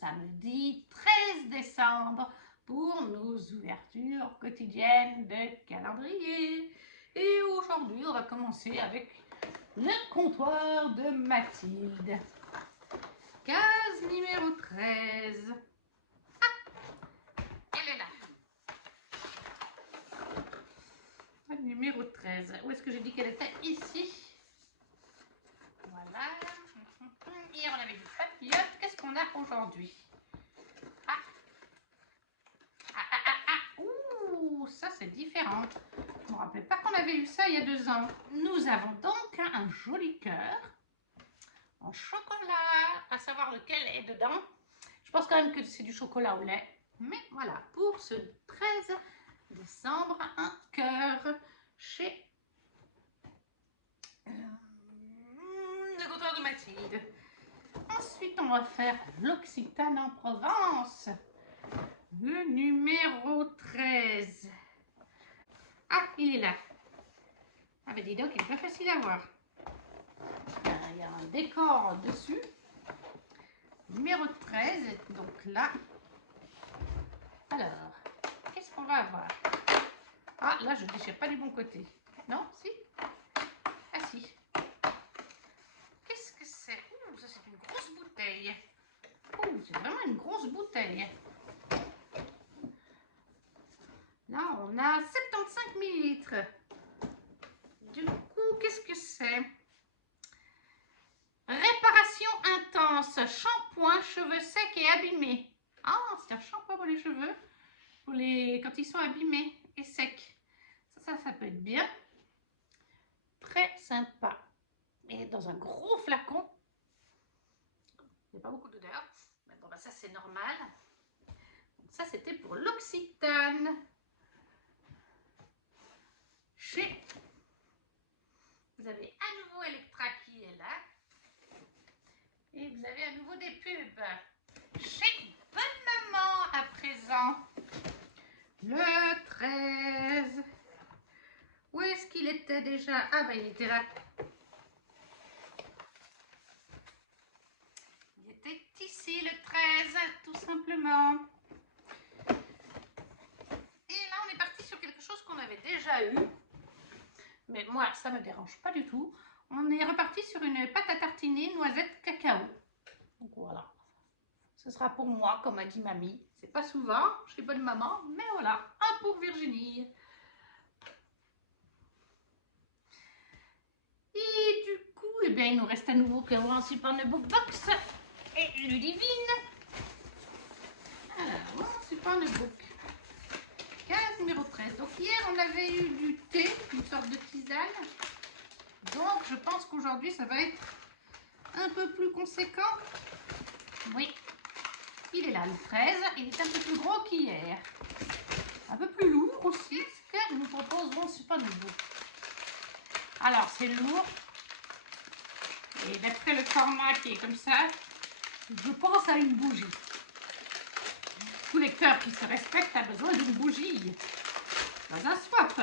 samedi 13 décembre pour nos ouvertures quotidiennes de calendrier. Et aujourd'hui, on va commencer avec le comptoir de Mathilde. Case numéro 13. Ah, elle est là. Numéro 13. Où est-ce que j'ai dit qu'elle était? Ici. Voilà. Hier, on avait du papillote. Qu'est-ce qu'on a aujourd'hui? Ah. Ouh, ça c'est différent. Je ne me rappelais pas qu'on avait eu ça il y a 2 ans. Nous avons donc un joli cœur en chocolat. À savoir lequel est dedans. Je pense quand même que c'est du chocolat au lait. Mais voilà, pour ce 13 décembre, un cœur chez le comptoir de Mathilde. Ensuite, on va faire l'Occitane en Provence. Le numéro 13. Ah, il est là. Ah ben dis donc, il est pas facile à voir. Il y a un décor dessus. Numéro 13, donc là. Alors, qu'est-ce qu'on va avoir? Ah, là, je ne déchire pas du bon côté. Non, si? Ah si. Qu'est-ce que c'est? Ouh, ça c'est une grosse bouteille. Ouh, c'est vraiment une grosse bouteille. Là, on a 75 millilitres. Du coup, qu'est-ce que c'est? Réparation intense, shampoing, cheveux secs et abîmés. Ah, c'est un shampoing pour les cheveux, quand ils sont abîmés et secs. Ça peut être bien. Très sympa. Et dans un gros flacon. Il n'y a pas beaucoup d'odeur. Mais bon, bah ça c'est normal. Donc ça c'était pour l'Occitane. Chez, vous avez à nouveau Electra qui est là. Et vous avez à nouveau des pubs. Chez Bonne Maman à présent. Le 13. Où est-ce qu'il était déjà? Ah bah il était là. Il était ici le 13, tout simplement. Et là on est parti sur quelque chose qu'on avait déjà eu. Mais moi ça me dérange pas du tout. On est reparti sur une pâte à tartiner noisette cacao. Donc voilà. Ce sera pour moi, comme a dit mamie. C'est pas souvent chez Bonne Maman, mais voilà, un pour Virginie. Et du coup, eh bien, il nous reste à nouveau qu'à voir un Super Notebook Box et Ludivine. Alors, Super Notebook. Case numéro 13. Donc hier, on avait eu du thé, une sorte de tisane. Donc, je pense qu'aujourd'hui, ça va être un peu plus conséquent. Oui, il est là, le 13. Il est un peu plus gros qu'hier. Un peu plus lourd aussi, ce que nous proposerons Super Notebook. Alors, c'est lourd. Et d'après le format qui est comme ça, je pense à une bougie. Tout lecteur qui se respecte a besoin d'une bougie dans un swap.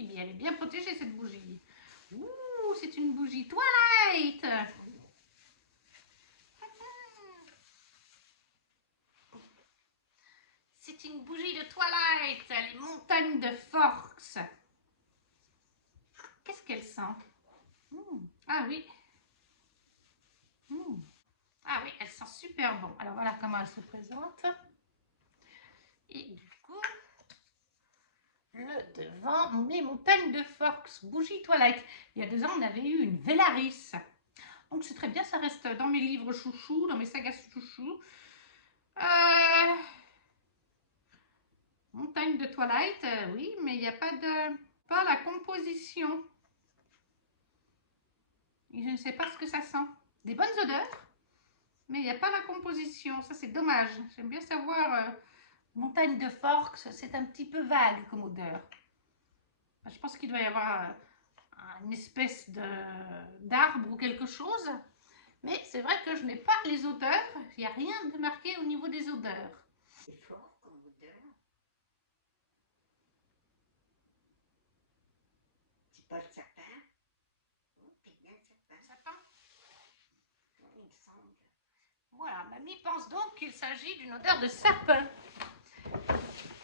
Eh bien, elle est bien protégée cette bougie. Ouh, c'est une bougie Twilight. C'est une bougie de Twilight, les montagnes de Forks. Qu'est-ce qu'elle sent? Ah oui. Ah oui, elle sent super bon. Alors voilà comment elle se présente. Et du coup, le devant, les montagnes de Forks, bougie Twilight. Il y a 2 ans, on avait eu une Vélaris. Donc c'est très bien, ça reste dans mes livres chouchous, dans mes sagas chouchous. Montagne de Twilight, oui, mais il n'y a pas la composition. Et je ne sais pas ce que ça sent. Des bonnes odeurs, mais il n'y a pas la composition. Ça, c'est dommage. J'aime bien savoir. Montagne de Forks, c'est un petit peu vague comme odeur. Je pense qu'il doit y avoir une espèce d'arbre ou quelque chose. Mais c'est vrai que je n'ai pas les odeurs. Il n'y a rien de marqué au niveau des odeurs. C'est fort comme odeur. C'est pas le sapin. Voilà, mamie pense donc qu'il s'agit d'une odeur de sapin.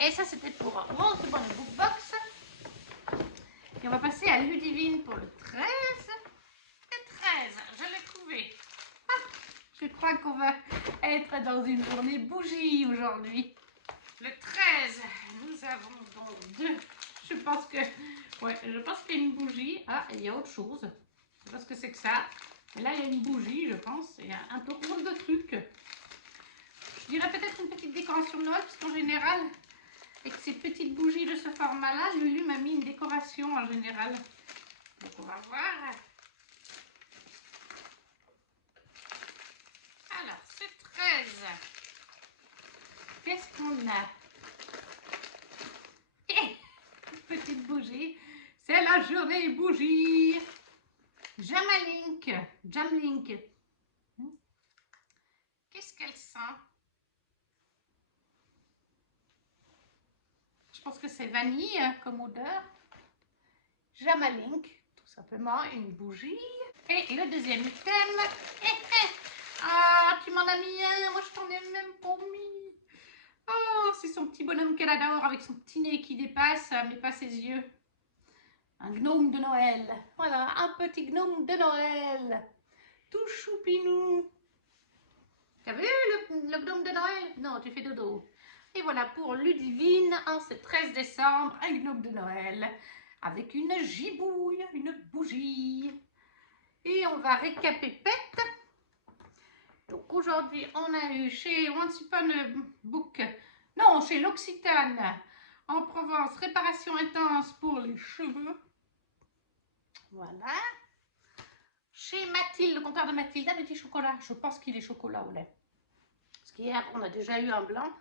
Et ça, c'était pour Once Upon a Book Box. Et on va passer à Ludivine pour le 13. Le 13, je l'ai trouvé. Ah, je crois qu'on va être dans une journée bougie aujourd'hui. Le 13, nous avons donc deux. Je pense que, ouais, je pense qu'il y a une bougie. Ah, il y a autre chose. Je sais pas ce que c'est que ça. Mais là, il y a une bougie, je pense. Il y a un tour de trucs. Je dirais peut-être une petite décoration de Noël, parce qu'en général, avec ces petites bougies de ce format-là, Lulu m'a mis une décoration en général. Donc on va voir. Alors, c'est 13. Qu'est-ce qu'on a? Petite bougie. C'est la journée bougie. Jamalink. Jamlink. Qu'est-ce qu'elle sent? Je pense que c'est vanille comme odeur. Jamalink, tout simplement, une bougie. Et le deuxième item. Ah, tu m'en as mis un, moi je t'en ai même pas mis. Oh, c'est son petit bonhomme qu'elle adore avec son petit nez qui dépasse, mais pas ses yeux. Un gnome de Noël. Voilà, un petit gnome de Noël. Tout choupinou. T'as vu le gnome de Noël? Non, tu fais dodo. Et voilà pour Ludivine, en ce 13 décembre, un gnome de Noël avec une gibouille, une bougie. Et on va récapépète. Donc aujourd'hui, on a eu chez Once Upon a Book, non, chez l'Occitane, en Provence, réparation intense pour les cheveux. Voilà. Chez Mathilde, le comptoir de Mathilde, un petit chocolat. Je pense qu'il est chocolat au lait. Parce qu'hier, on a déjà eu un blanc.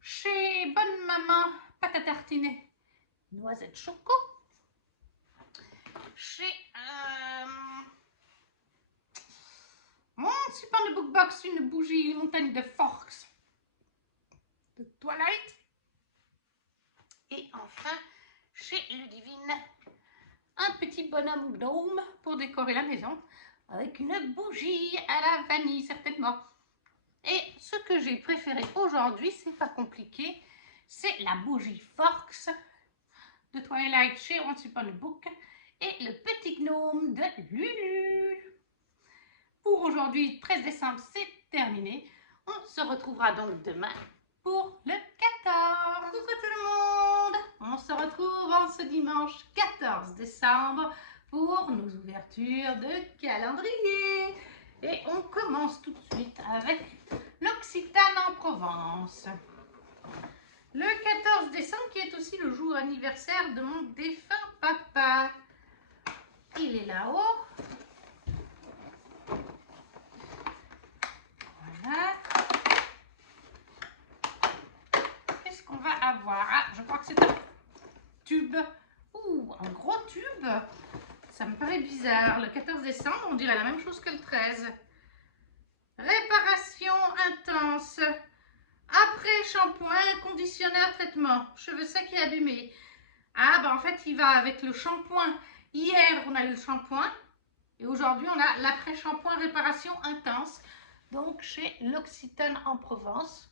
Chez Bonne Maman, pâte à tartiner, noisette choco. Chez Once Upon a Book Box, une bougie, une montagne de forks de Twilight. Et enfin, chez Ludivine, un petit bonhomme gnome pour décorer la maison avec une bougie à la vanille certainement. Et ce que j'ai préféré aujourd'hui, c'est pas compliqué, c'est la bougie Forks de Twilight chez Once Upon a Book et le petit gnome de Lulu. Pour aujourd'hui, 13 décembre, c'est terminé. On se retrouvera donc demain pour le 14. Coucou tout le monde! On se retrouve en ce dimanche 14 décembre pour nos ouvertures de calendrier. Et on commence tout de suite avec l'Occitane en Provence. Le 14 décembre qui est aussi le jour anniversaire de mon défunt papa. Il est là-haut. Voilà. Qu'est-ce qu'on va avoir? Ah, je crois que c'est un tube. Ouh, un gros tube. Ça me paraît bizarre. Le 14 décembre, on dirait la même chose que le 13. Réparation intense. Après shampoing, conditionnateur, traitement. Cheveux secs et abîmés. Ah, bah en fait, il va avec le shampoing. Hier, on a eu le shampoing. Et aujourd'hui, on a l'après-shampoing réparation intense. Donc, chez l'Occitane en Provence.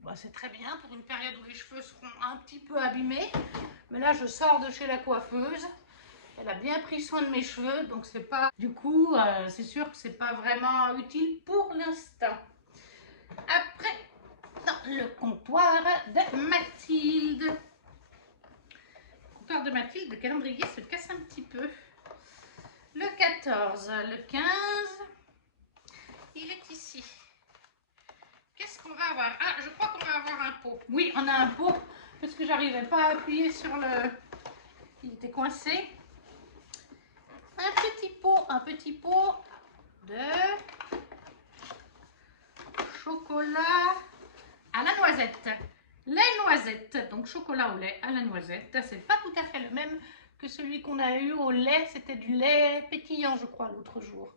Bah, c'est très bien pour une période où les cheveux seront un petit peu abîmés. Mais là, je sors de chez la coiffeuse. Elle a bien pris soin de mes cheveux. Donc, c'est pas... Du coup, c'est sûr que c'est pas vraiment utile pour l'instant. Après, dans le comptoir de Mathilde. Le comptoir de Mathilde, le calendrier se casse un petit peu. Le 14, le 15, il est ici. Qu'est-ce qu'on va avoir? Ah, je crois qu'on va avoir un pot. Oui, on a un pot, parce que j'arrivais pas à appuyer sur le... Il était coincé. Un petit pot de chocolat à la noisette. Les noisettes, donc chocolat au lait à la noisette. C'est pas tout à fait le même que celui qu'on a eu au lait. C'était du lait pétillant, je crois, l'autre jour.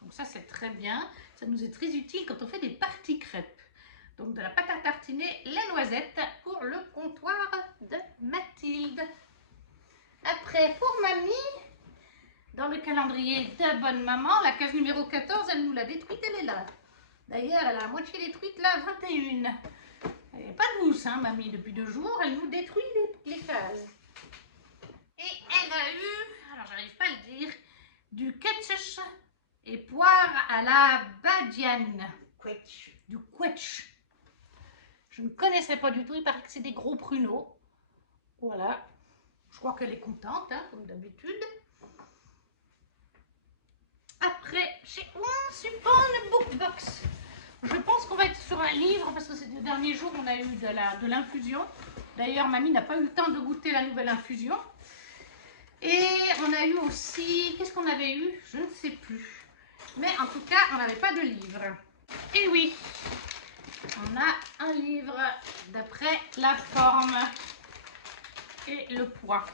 Donc ça, c'est très bien. Ça nous est très utile quand on fait des parties crêpes. Donc de la pâte à tartiner, les noisettes pour le comptoir de Mathilde. Après, pour mamie, dans le calendrier de Bonne Maman, la case numéro 14, elle nous l'a détruite, elle est là. D'ailleurs, elle a à moitié détruite la 21. Elle n'est pas douce, hein, mamie, depuis 2 jours, elle nous détruit les cases. Et elle a eu, alors j'arrive pas à le dire, du ketchup et poire à la badiane. Quetch. Du quetch. Je ne connaissais pas du tout, il paraît que c'est des gros pruneaux. Voilà. Je crois qu'elle est contente, hein, comme d'habitude. Après, chez Super Bookbox. Je pense qu'on va être sur un livre parce que ces 2 derniers jours, on a eu de l'infusion. D'ailleurs, mamie n'a pas eu le temps de goûter la nouvelle infusion. Et on a eu aussi, qu'est-ce qu'on avait eu? Je ne sais plus. Mais en tout cas, on n'avait pas de livre. Et oui, on a un livre d'après la forme et le poids.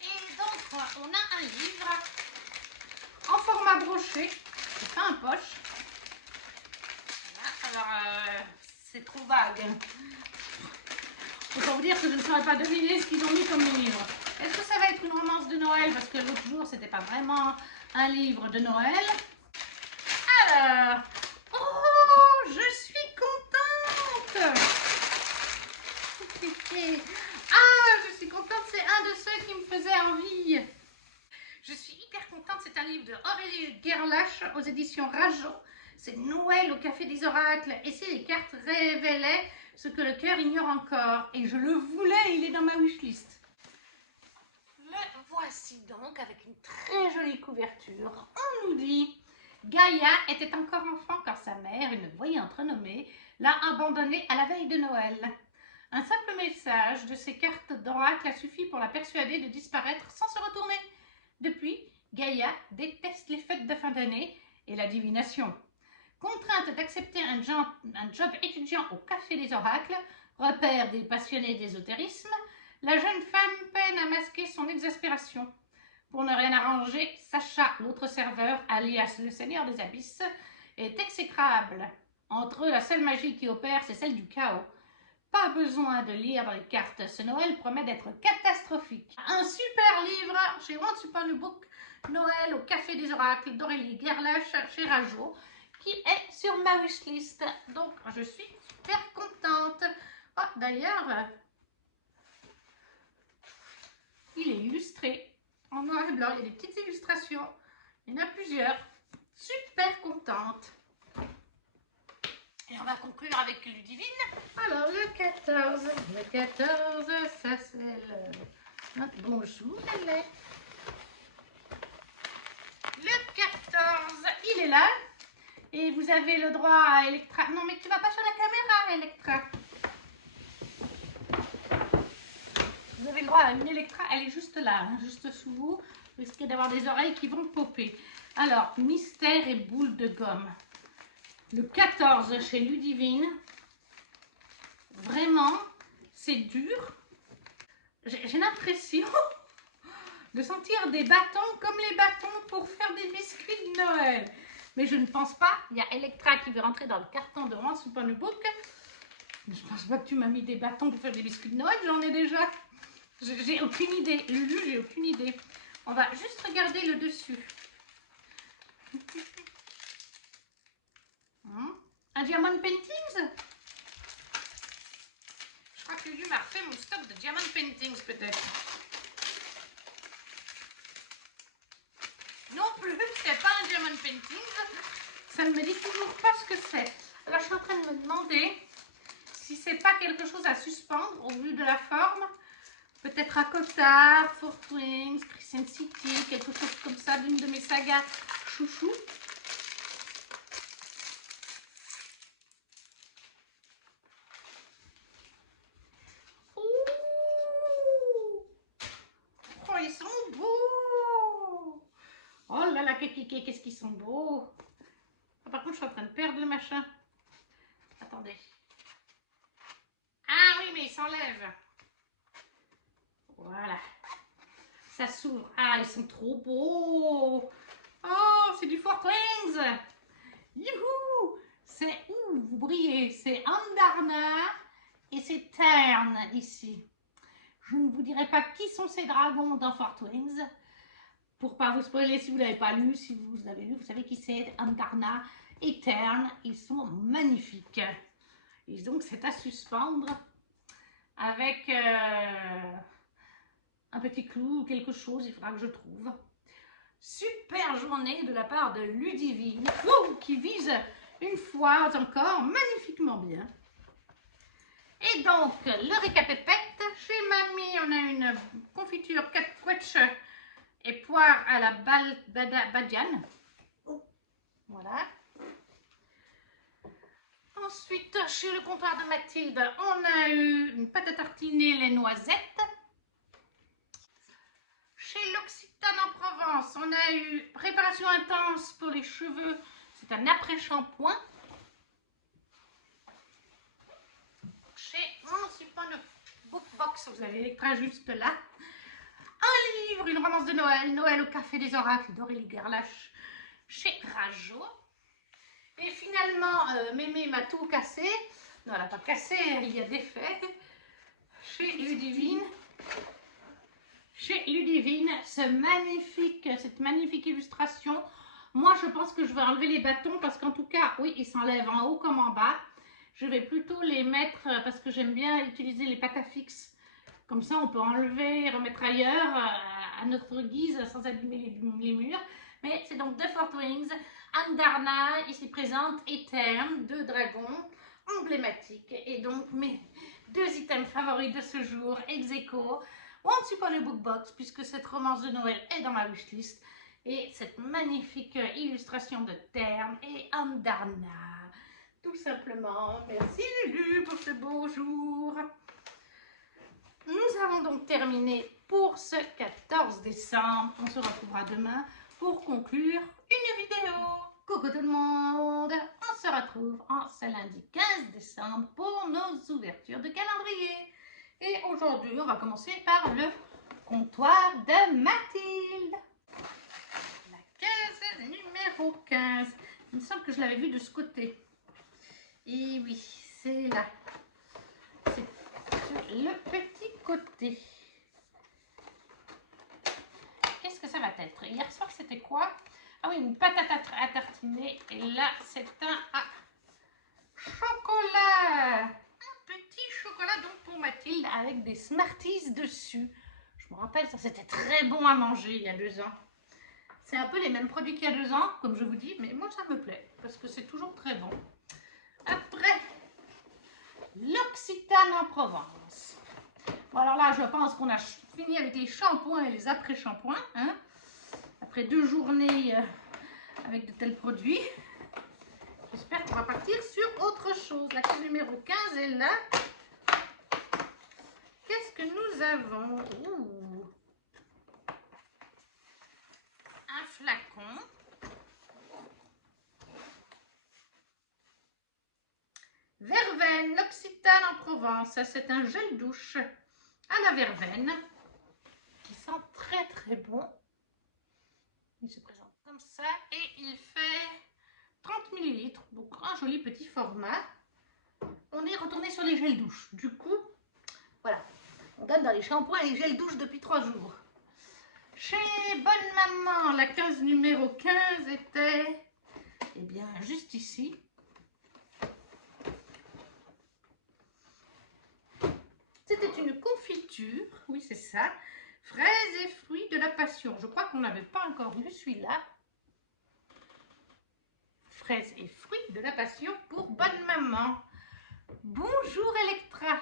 Et donc, on a un livre en format broché, c'est pas un poche. Voilà. Alors, c'est trop vague. Autant vous dire que je ne saurais pas deviner ce qu'ils ont mis comme livre. Est-ce que ça va être une romance de Noël? Parce que l'autre jour, c'était pas vraiment un livre de Noël. Alors, oh, je suis contente. Ah, je suis contente, c'est un de ceux qui me faisait envie. Je suis hyper contente, c'est un livre de Aurélie Gerlach aux éditions Rajo. C'est Noël au Café des Oracles et c'est les cartes révélaient ce que le cœur ignore encore. Et je le voulais, il est dans ma wishlist. Le voici donc avec une très jolie couverture. On nous dit Gaïa était encore enfant quand sa mère, une voyante renommée, l'a abandonnée à la veille de Noël. Un simple message de ces cartes d'oracle a suffi pour la persuader de disparaître sans se retourner. Depuis, Gaïa déteste les fêtes de fin d'année et la divination. Contrainte d'accepter un job étudiant au Café des Oracles, repère des passionnés d'ésotérisme, la jeune femme peine à masquer son exaspération. Pour ne rien arranger, Sacha, l'autre serveur, alias le Seigneur des Abysses, est exécrable. Entre eux, la seule magie qui opère, c'est celle du chaos. Pas besoin de lire dans les cartes, ce Noël promet d'être catastrophique. Un super livre chez Once Upon a Book, Noël au Café des Oracles d'Aurélie Gerlach chez Rajo, qui est sur ma wishlist. Donc je suis super contente. Oh, d'ailleurs, il est illustré en noir et blanc, il y a des petites illustrations, il y en a plusieurs. Super contente. Et on va conclure avec Ludivine. Alors, le 14, ça c'est le... Bonjour, elle est. Le 14, il est là. Et vous avez le droit à Electra. Non, mais tu vas pas sur la caméra, Electra. Vous avez le droit à une Electra, elle est juste là, hein, juste sous vous. Vous risquez d'avoir des oreilles qui vont popper. Alors, mystère et boule de gomme. Le 14 chez Ludivine, vraiment, c'est dur. J'ai l'impression de sentir des bâtons comme les bâtons pour faire des biscuits de Noël. Mais je ne pense pas. Il y a Electra qui veut rentrer dans le carton de Once Upon a Book. Je pense pas que tu m'as mis des bâtons pour faire des biscuits de Noël, j'en ai déjà. J'ai aucune idée. Lulu, j'ai aucune idée. On va juste regarder le dessus. Un Diamond Paintings? Je crois que Lulu m'a refait mon stock de Diamond Paintings peut-être. Non plus, c'est pas un Diamond Paintings. Ça ne me dit toujours pas ce que c'est. Alors je suis en train de me demander si c'est pas quelque chose à suspendre au vu de la forme. Peut-être à Cotard, Fort Wings, Crescent City, quelque chose comme ça d'une de mes sagas chouchou. Oh, ils sont beaux! Oh là là, qu'est-ce qu'ils sont beaux! Ah, par contre, je suis en train de perdre le machin. Attendez. Ah oui, mais il s'enlève. Voilà. Ça s'ouvre. Ah, ils sont trop beaux! Oh, c'est du Fort Wings! Youhou! C'est où vous brillez? C'est Andarna et c'est Tern ici. Je ne vous dirai pas qui sont ces dragons dans Fort Wings. Pour pas vous spoiler si vous ne l'avez pas lu, si vous avez lu, vous savez qui c'est, Andarna Eternes. Ils sont magnifiques. Et donc, c'est à suspendre avec un petit clou ou quelque chose. Il faudra que je trouve. Super journée de la part de Ludivine, qui vise une fois encore magnifiquement bien. Et donc, le récapépète, chez mamie, on a une confiture 4 quetch et poire à la badiane. Voilà. Ensuite, chez le comptoir de Mathilde, on a eu une pâte à tartiner les noisettes. Chez l'Occitane en Provence, on a eu préparation intense pour les cheveux. C'est un après-shampoing. Chez mon super bookbox, vous avez Electra juste là. Un livre, une romance de Noël, Noël au café des oracles d'Aurélie Gerlache chez Rajo. Et finalement, Mémé m'a tout cassé. Non, elle n'a pas cassé, il y a des faits. Chez Ludivine. Chez Ludivine, cette magnifique illustration. Moi, je pense que je vais enlever les bâtons parce qu'en tout cas, oui, ils s'enlèvent en haut comme en bas. Je vais plutôt les mettre parce que j'aime bien utiliser les pâtes à fixe. Comme ça, on peut enlever et remettre ailleurs à notre guise sans abîmer les murs. Mais c'est donc The Four Wings, Andarna, ici présente, Eterne, 2 dragons, emblématiques. Et donc, mes 2 items favoris de ce jour, ex aequo, Once Upon a Bookbox, puisque cette romance de Noël est dans ma wishlist. Et cette magnifique illustration de Terne et Andarna. Tout simplement, merci Lulu pour ce beau jour. Nous avons donc terminé pour ce 14 décembre. On se retrouvera demain pour conclure une vidéo. Coucou tout le monde. On se retrouve en ce lundi 15 décembre pour nos ouvertures de calendrier. Et aujourd'hui, on va commencer par le comptoir de Mathilde. La case numéro 15. Il me semble que je l'avais vu de ce côté. Et oui, c'est là. C'est sur le petit côté. Qu'est-ce que ça va être? Hier soir, c'était quoi? Ah oui, une pâte à tartiner. Et là, c'est un chocolat. Un petit chocolat donc pour Mathilde avec des Smarties dessus. Je me rappelle, ça c'était très bon à manger il y a 2 ans. C'est un peu les mêmes produits qu'il y a 2 ans, comme je vous dis, mais moi ça me plaît parce que c'est toujours très bon. Après, l'Occitane en Provence. Bon, alors là, je pense qu'on a fini avec les shampoings et les après-shampoings. Hein, après 2 journées avec de tels produits. J'espère qu'on va partir sur autre chose. La case numéro 15 est là. Qu'est-ce que nous avons? Ouh. Un flacon. Verveine, l'Occitane en Provence. Ça, c'est un gel douche à la verveine qui sent très très bon. Il se présente comme ça et il fait 30 ml, donc un joli petit format. On est retourné sur les gels douches. Du coup, voilà, on donne dans les shampoings et les gels douches depuis 3 jours. Chez Bonne Maman, la case numéro 15 était, eh bien, juste ici. C'était une confiture, oui c'est ça, fraises et fruits de la passion. Je crois qu'on n'avait pas encore vu celui-là. Fraises et fruits de la passion pour Bonne Maman. Bonjour Electra.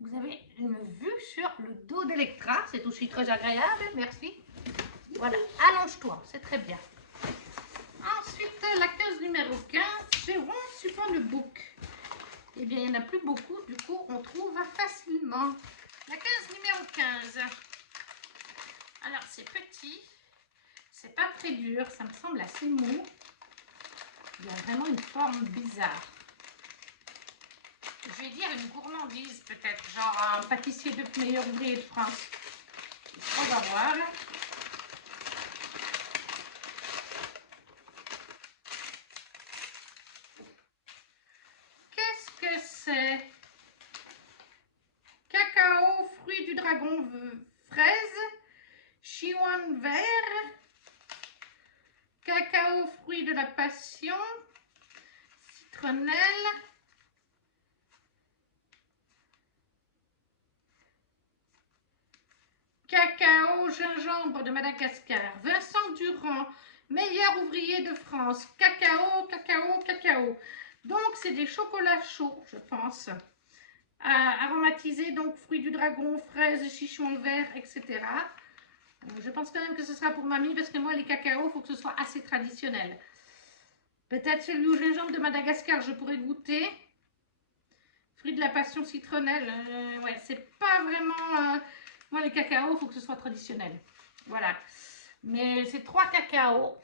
Vous avez une vue sur le dos d'Electra, c'est aussi très agréable, merci. Voilà, allonge-toi, c'est très bien. Ensuite, la case numéro 15, c'est Once Upon a Book. Eh bien, il n'y en a plus beaucoup, du coup, on trouve facilement. La case numéro 15. Alors, c'est petit, c'est pas très dur, ça me semble assez mou. Il y a vraiment une forme bizarre. Je vais dire une gourmandise peut-être, genre un pâtissier de meilleur ouvrier de France. On va voir. Qu'est-ce que c'est? Cacao, fruit du dragon, fraise, chiwan vert, cacao, fruit de la passion. passion, citronnelle, cacao, gingembre de Madagascar, Vincent Durand, meilleur ouvrier de France, cacao, cacao, cacao. Donc c'est des chocolats chauds, je pense, aromatisés, donc fruits du dragon, fraises, chichons verts, etc. Je pense quand même que ce sera pour mamie parce que moi les cacaos, il faut que ce soit assez traditionnel. Peut-être celui au gingembre de Madagascar, je pourrais goûter. Fruits de la passion citronnelle, ouais, c'est pas vraiment... moi les cacaos, il faut que ce soit traditionnel. Voilà. Mais c'est 3 cacaos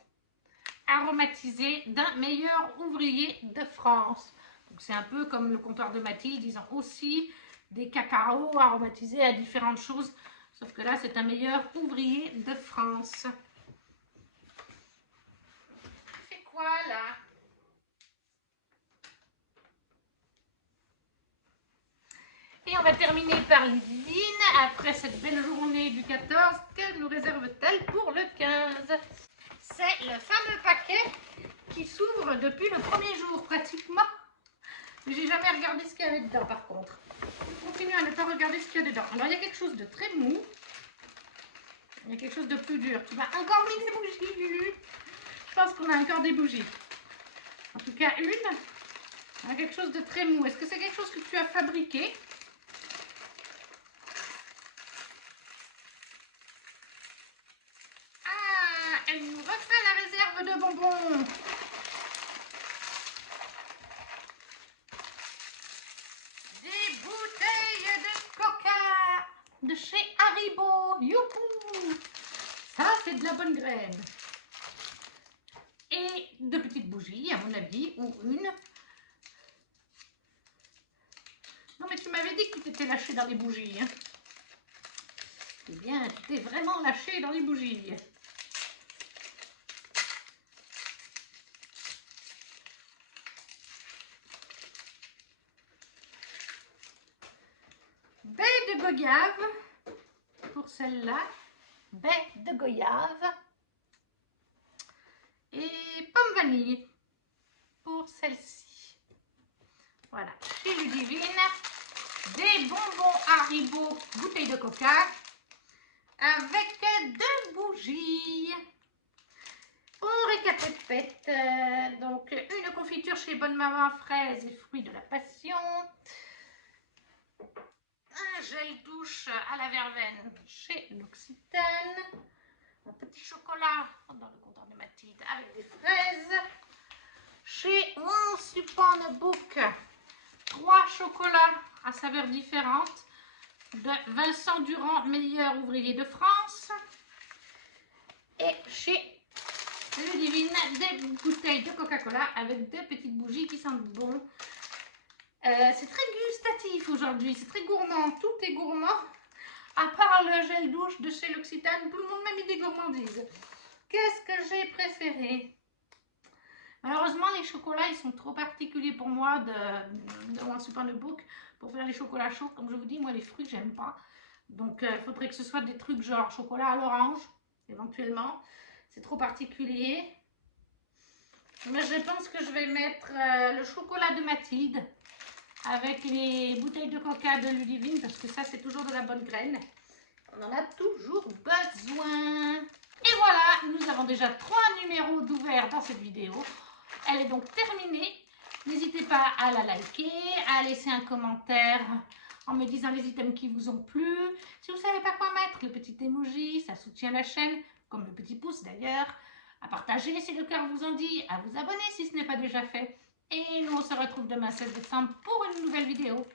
aromatisés d'un meilleur ouvrier de France. Donc c'est un peu comme le comptoir de Mathilde, ils ont aussi des cacaos aromatisés à différentes choses. Sauf que là, c'est un meilleur ouvrier de France. C'est quoi là? Et on va terminer par Ludivine, après cette belle journée du 14, que nous réserve-t-elle pour le 15? C'est le fameux paquet qui s'ouvre depuis le premier jour, pratiquement. Mais j'ai jamais regardé ce qu'il y avait dedans, par contre. Je continue à ne pas regarder ce qu'il y a dedans. Alors, il y a quelque chose de très mou. Il y a quelque chose de plus dur. Tu vas encore mis des bougies, Lulu. Je pense qu'on a encore des bougies. En tout cas, une. Il y a quelque chose de très mou. Est-ce que c'est quelque chose que tu as fabriqué? Ah, elle nous refait la réserve de bonbons. Des bouteilles de coca de chez Haribo. Youhou! Ça, c'est de la bonne graine. Et 2 petites bougies, à mon avis, ou une. Non, mais tu m'avais dit que tu t'étais lâché dans les bougies. Hein. Eh bien, tu t'es vraiment lâché dans les bougies. Baie de goyave pour celle-là. Baie de goyave. Et pomme vanille pour celle-ci. Voilà, chez Ludivine, des bonbons Haribo bouteille de coca avec 2 bougies. On récapitule. Donc, une confiture chez Bonne Maman, fraises et fruits de la passion. Un gel douche à la verveine chez l'Occitane. Un petit chocolat dans le comptoir de Mathilde avec des fraises. Chez Once Upon a Book, 3 chocolats à saveurs différentes de Vincent Durand, meilleur ouvrier de France. Et chez Ludivine, des bouteilles de Coca-Cola avec 2 petites bougies qui sentent bon. C'est très gustatif aujourd'hui, c'est très gourmand, tout est gourmand. À part le gel douche de chez l'Occitane, tout le monde m'a mis des gourmandises. Qu'est-ce que j'ai préféré? Malheureusement, les chocolats, ils sont trop particuliers pour moi de Once Upon a Book pour faire les chocolats chauds. Comme je vous dis, moi, les fruits, j'aime pas. Donc, il faudrait que ce soit des trucs genre chocolat à l'orange, éventuellement. C'est trop particulier. Mais je pense que je vais mettre le chocolat de Mathilde avec les bouteilles de coca de Ludivine parce que ça, c'est toujours de la bonne graine. On en a toujours besoin. Et voilà, nous avons déjà 3 numéros d'ouvert dans cette vidéo. Elle est donc terminée. N'hésitez pas à la liker, à laisser un commentaire en me disant les items qui vous ont plu. Si vous ne savez pas quoi mettre, le petit emoji, ça soutient la chaîne, comme le petit pouce d'ailleurs. À partager si le cœur vous en dit, à vous abonner si ce n'est pas déjà fait. Et nous on se retrouve demain 16 décembre pour une nouvelle vidéo.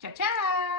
Ciao, ciao!